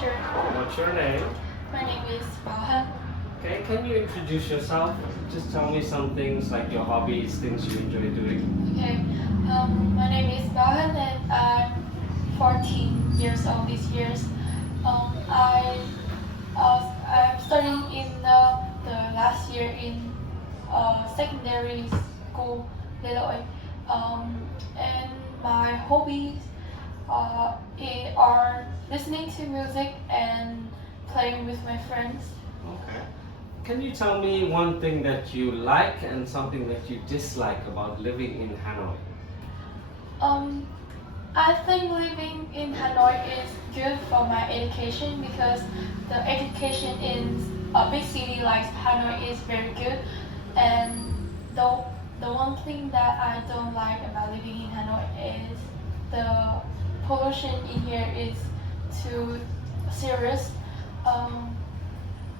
Sure. What's your name? My name is Bao. Okay, can you introduce yourself? Just tell me some things like your hobbies, things you enjoy doing. Okay. My name is Bao and I'm 14 years old this year. I'm studying in the last year in secondary school, Lilloy. And my hobbies are listening to music and playing with my friends. Okay. Can you tell me one thing that you like and something that you dislike about living in Hanoi? Um, I think living in Hanoi is good for my education because the education in a big city like Hanoi is very good. And the, the one thing that I don't like about living in Hanoi is the pollution in here is too serious. Um,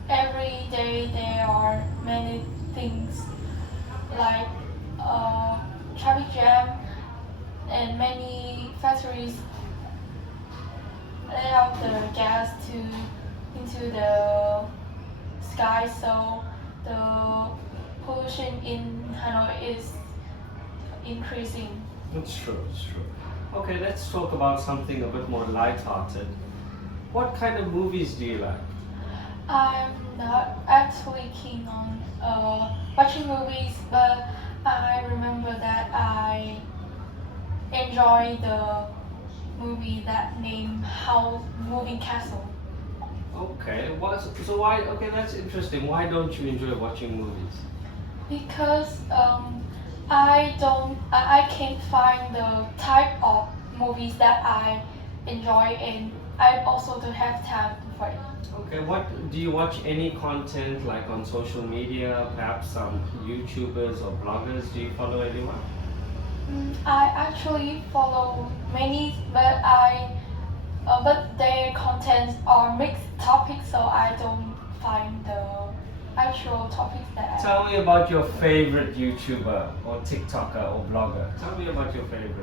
every day there are many things like traffic jam and many factories let out the gas into the sky, so the pollution in Hanoi is increasing. It's true, it's true. Okay, let's talk about something a bit more light-hearted. What kind of movies do you like? I'm not actually keen on watching movies, but I remember that I enjoy the movie that named House Moving Castle. Okay, so why? Okay, that's interesting. Why don't you enjoy watching movies? Because I can't find the type of movies that I enjoy, and I also don't have time for it. Okay, what do you watch any content like on social media, perhaps some YouTubers or bloggers? Do you follow anyone? I actually follow many, but their contents are mixed topics, so I don't find the actual topics that I. Tell me about your favorite YouTuber or TikToker or blogger. Tell me about your favorite.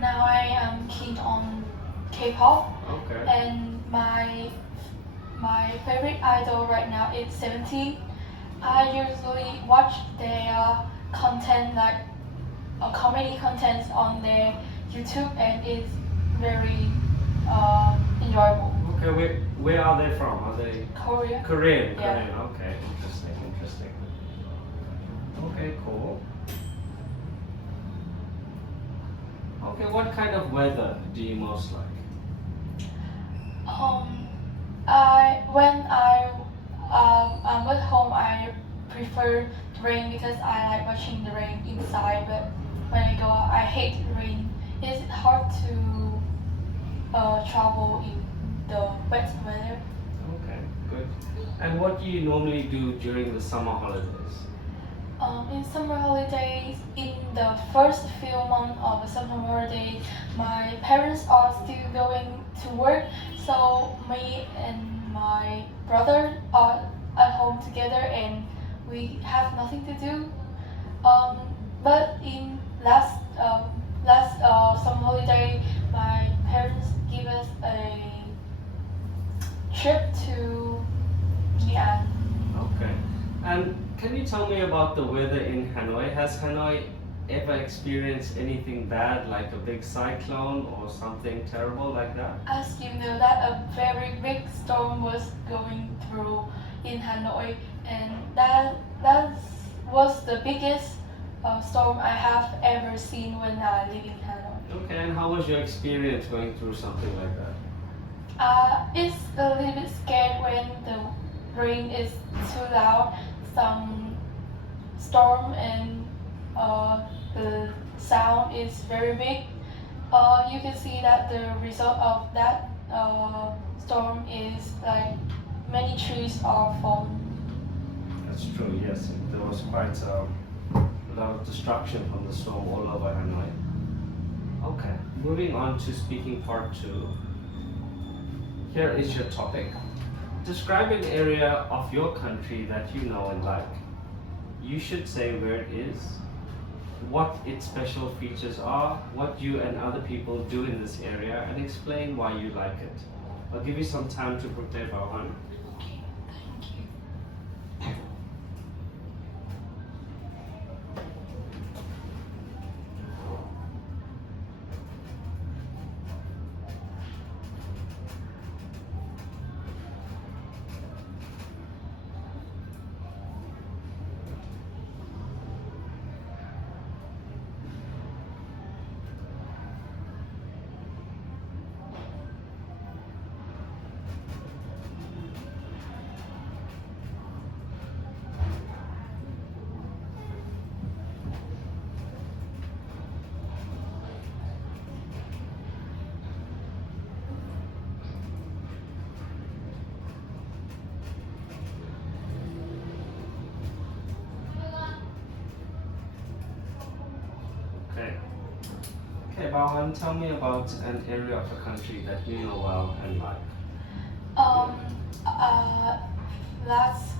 Now I am keen on K-pop, Okay. and my favorite idol right now is 17. I usually watch their content like comedy contents on their YouTube, and it's very enjoyable. Okay, where are they from? Are they Korea. Korean? Yeah. Korean. Okay, interesting. Okay, cool. Okay, what kind of weather do you most like? I'm at home, I prefer the rain because I like watching the rain inside. But when I go out, I hate rain. It's hard to travel in the wet weather. Okay, good. And what do you normally do during the summer holidays? In summer holidays, in the first few months of the summer holiday, my parents are still going to work, so me and my brother are at home together, and we have nothing to do. But in last summer holiday, my parents give us a trip to Nghi. Okay. And can you tell me about the weather in Hanoi? Has Hanoi ever experienced anything bad, like a big cyclone or something terrible like that? As you know, that a very big storm was going through in Hanoi, and that was the biggest storm I have ever seen when I live in Hanoi. Okay, and how was your experience going through something like that? It's a little bit scared when the rain is too loud, some storm, and the sound is very big. You can see that the result of that storm is like many trees are fallen. That's true, yes. There was quite a lot of destruction from the storm all over Hanoi. Okay, moving on to speaking part 2. Here is your topic. Describe an area of your country that you know and like. You should say where it is, what its special features are, what you and other people do in this area, and explain why you like it. I'll give you some time to prepare, Bauhan. Okay, thank you. Okay. Okay, Bauhan, tell me about an area of the country that you know well and like. Um, uh, Last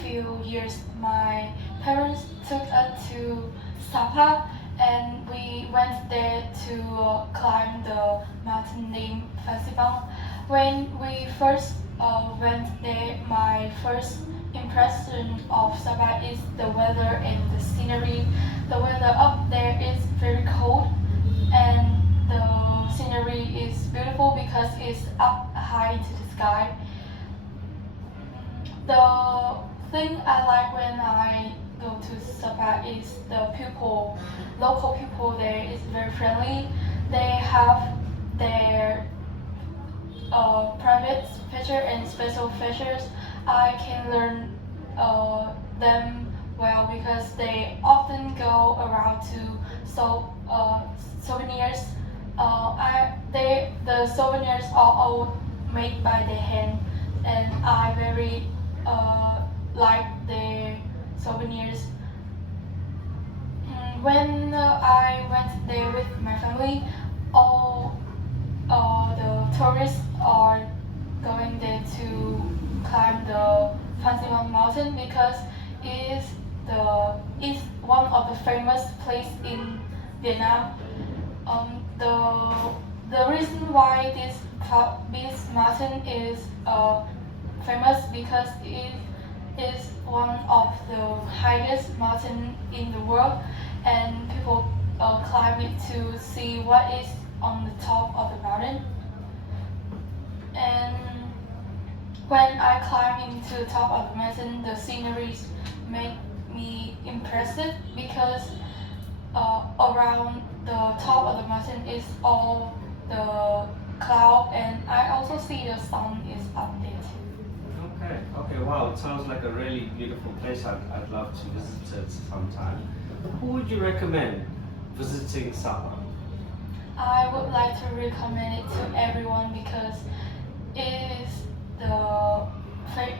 few years, my parents took us to Sapa, and we went there to climb the mountain named Festival. When we first went there, my first impression of Sapa is the weather and the scenery. The weather up there is very cold, and the scenery is beautiful because it's up high to the sky. The thing I like when I go to Sapa is the people, local people there is very friendly. They have their private feature and special features. I can learn them well because they often go around to souvenirs. The souvenirs are all made by their hand, and I very like their souvenirs. When I went there with my family, all the tourists are going there to climb the Fansimang Mountain because it's one of the famous place in Vietnam. The reason why this mountain is famous because it is one of the highest mountain in the world, and people climb it to see what is on the top of the mountain. And when I climb into the top of the mountain, the sceneries make me impressed because around the top of the mountain is all the cloud, and I also see the sun is up there too. Okay, okay, wow, it sounds like a really beautiful place. I'd love to visit it sometime. Who would you recommend visiting Sapa? I would like to recommend it to everyone because it is the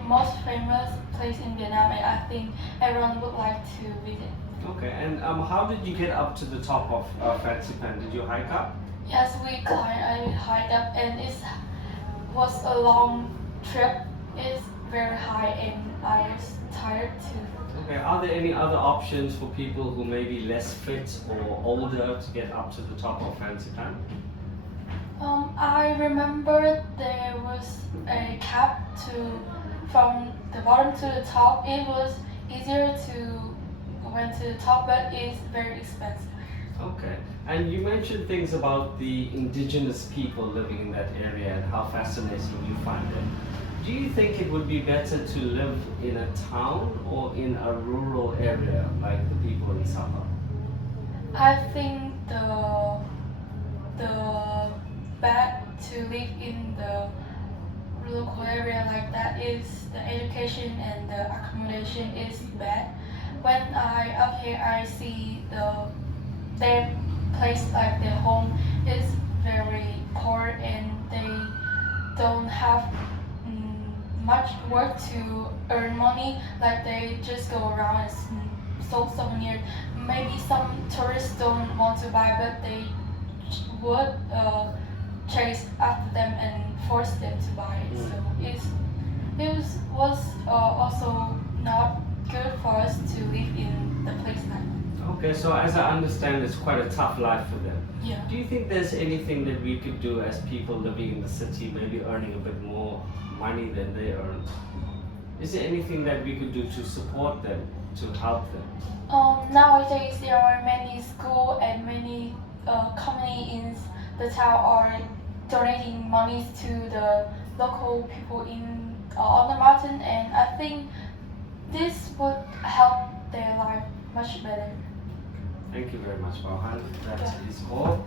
most famous place in Vietnam, and I think everyone would like to visit. Okay, and how did you get up to the top of Fancy Pan? Did you hike up? Yes, we climbed and hiked up, and it was a long trip. It's very high, and I was tired too. Okay, are there any other options for people who may be less fit or older to get up to the top of Fancy Pan? I remember there was a cab from the bottom to the top. It was easier to went to the top, but it's very expensive. Okay, and you mentioned things about the indigenous people living in that area and how fascinating you find it. Do you think it would be better to live in a town or in a rural area like the people in Sapa? I think the bad to live in the local area like that is the education and the accommodation is bad. When I up here, I see their place like their home is very poor, and they don't have much work to earn money. Like they just go around and sell souvenirs. Maybe some tourists don't want to buy, but they would chase after them and force them to buy it. So was also not good for us to live in the place like that. Okay, so as I understand, it's quite a tough life for them. Yeah. Do you think there's anything that we could do as people living in the city, maybe earning a bit more money than they earn? Is there anything that we could do to support them, to help them? Nowadays, there are many schools and many companies in the town are donating money to the local people in on the mountain, and I think this would help their life much better. Thank you very much, Mohan. That Yeah. is all.